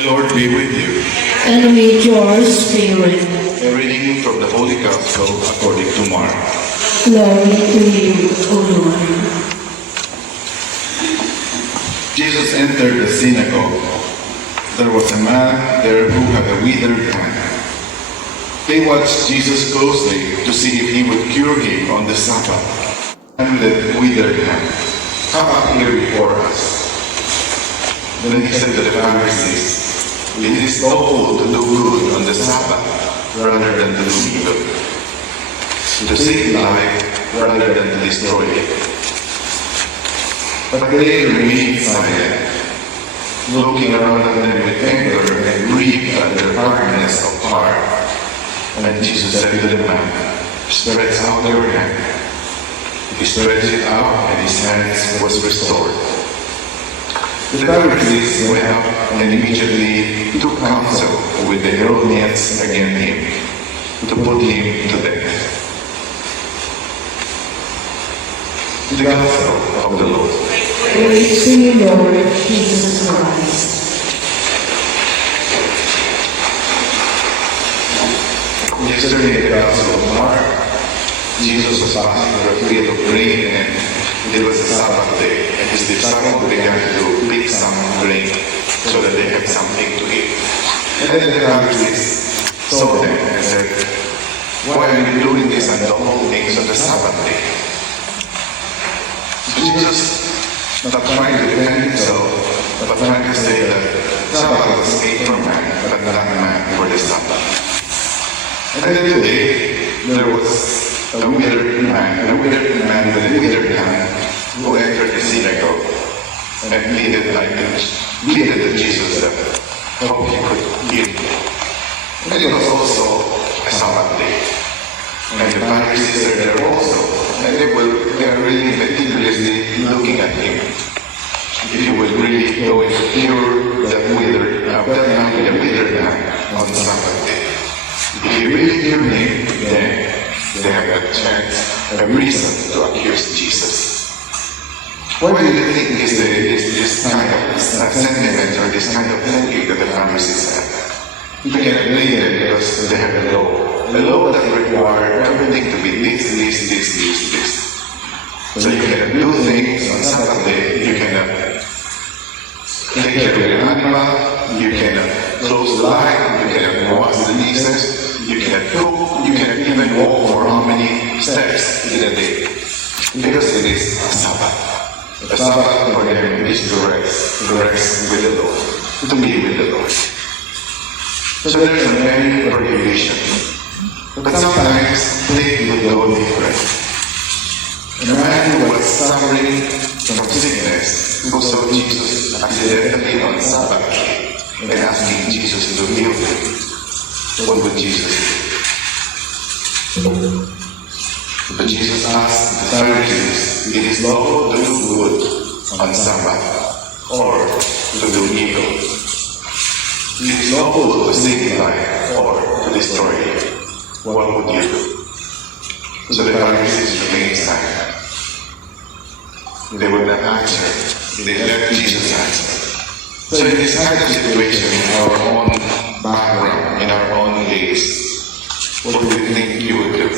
The Lord be with you. And with your spirit. A reading from the Holy Gospel according to Mark. Glory to you, O Lord. Jesus entered the synagogue. There was a man there who had a withered hand. They watched Jesus closely to see if he would cure him on the Sabbath. And the withered hand, come up here before us. Then he said to the Pharisees, it is lawful to do good on the Sabbath rather than to do evil, to save life rather than to destroy it. But they remained silent, looking around at them with anger and grief at their hardness of heart. And Jesus said to the man, stretch out your hand. He stretched it out, and his hand was restored. The Pharisees went up and immediately took counsel with the Herodians against him, to put him to death. The Gospel of the Lord. Praise to you, Lord Jesus Christ. Yesterday in the Gospel of Mark, Jesus was passing through a field of grain, and it was a Sabbath day, and his disciples began to pick some grain so that they had something to eat. And then the Pharisees saw them and said, why are you doing this and the whole things on the Sabbath day? Jesus, not trying to defend himself, but trying to say that Sabbath was made for man, but not man for the Sabbath. And then today, there was a withered man with a withered hand who entered the synagogue and pleaded to Jesus that hope he could heal him. And it was also a Sabbath day. And the Pharisees are there also, and they are really meticulously looking at him. If he was really going to cure that withered hand on Sabbath day. If you really hear him, then they have a chance, a reason to accuse Jesus. What do you think is this kind of sentiment or this kind of thinking that the Pharisees have? You can blame them because they have a law that requires everything to be this. So you cannot do things on Saturday, you cannot take care of your animal, you cannot close the light, you cannot wash the dishes, you cannot cook, you cannot even walk for how many steps in a day. Because it is a Sabbath. A Sabbath for them is to rest with the Lord, to be with the Lord. So there's a very prohibition. But sometimes things will go different. A man who was suffering from sickness who saw Jesus accidentally on Sabbath and asking Jesus to heal him. What would Jesus do? But Jesus asked the Pharisees, it is lawful to do good on Sabbath or to do evil. It is lawful to save life or to destroy it. What would you do? So the Pharisees remained silent. They would not answer. They let Jesus answer. So in this kind of situation, in our own background, in our own days, what do you think you would do?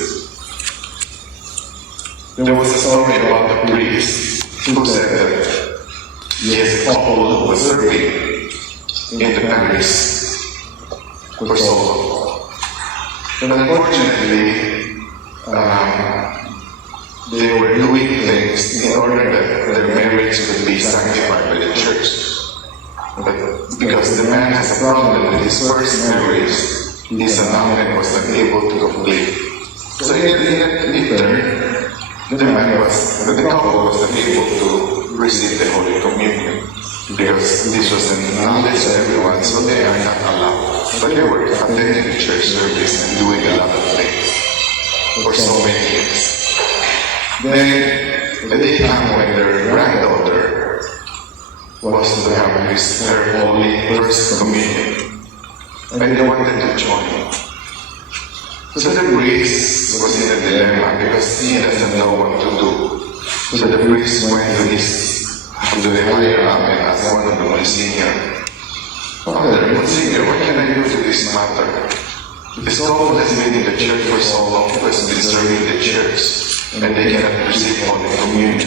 There was a story about the priest who said that he has a couple who was serving in the Paris for so long. And unfortunately, they were doing things in order that their marriage could be sanctified by the church. But because the man has a problem with his first marriage, his annulment was not able to complete. So in return, the couple was not able to receive the Holy Communion because this was an knowledge to everyone, so they are not allowed. But they were attending the church service and doing a lot of things for so many years. Then the day came when their granddaughter was to have her holy first communion, and they wanted to join. So the priest was in a dilemma because he doesn't know what to do. So the priest went to the higher up and asked one of the Monsignor, Father, Monsignor, what can I do to this matter? This couple has been in the church for so long, has been serving the church, and they cannot receive Holy Communion.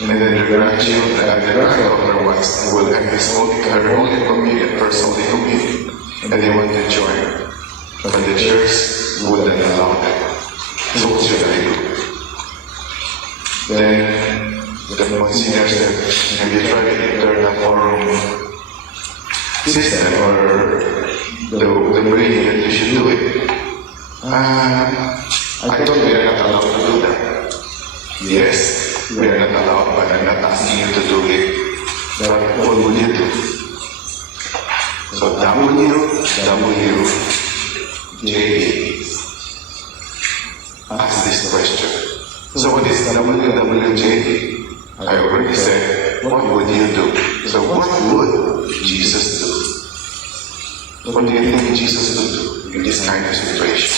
And then their grandchildren and their granddaughter will have this her Holy Communion, first Holy Communion, and they want to join. But the church wouldn't allow them. So what should I do? Then the Monsignor said, have you tried the internal forum system or the way that you should do it? I thought we are not allowed to do that. Yes, we are not allowed, but I'm not asking you to do it. But what would you do? So WWJD asked this question. So what is WWJD? I already said, what would you do? So what would Jesus do? What do you think Jesus would do in this kind of situation?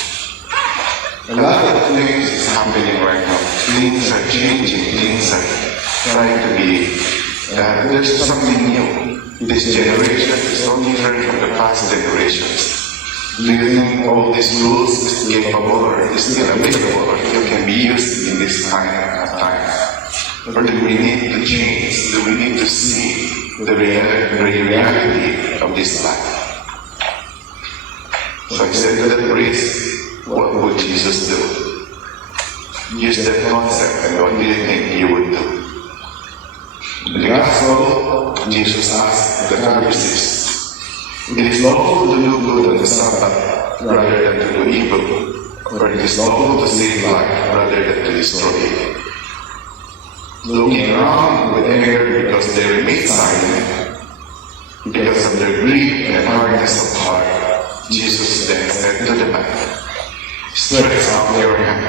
A lot of things is happening right now. Things are changing. Things are trying to be, there's something new. This generation is so different from the past generations. Do you think all these rules is capable or is still available or still can be used in this kind of time? Or do we need to change? Do we need to see the reality of this life? So I said to the priest, what would Jesus do? Use that concept, and what do you think you would do? In the Gospel, Jesus asked the Pharisees, it is lawful to do good on the Sabbath rather than to do evil, or it is lawful to save life rather than to destroy it. Looking around with anger because they remained silent, because of their grief and hardness of heart, Jesus then said to the man, stretch out your hand.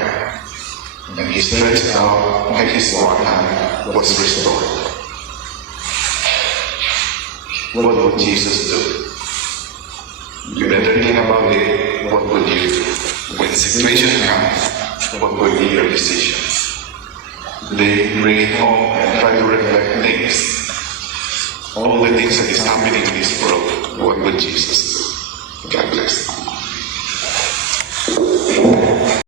And he stretched out, and his one hand was restored. What would Jesus do? You better think about it. What would you do? When the situation comes, what would be your decisions? They bring it home and try to reflect things. All the things that is happening in this world, what would Jesus do? God bless.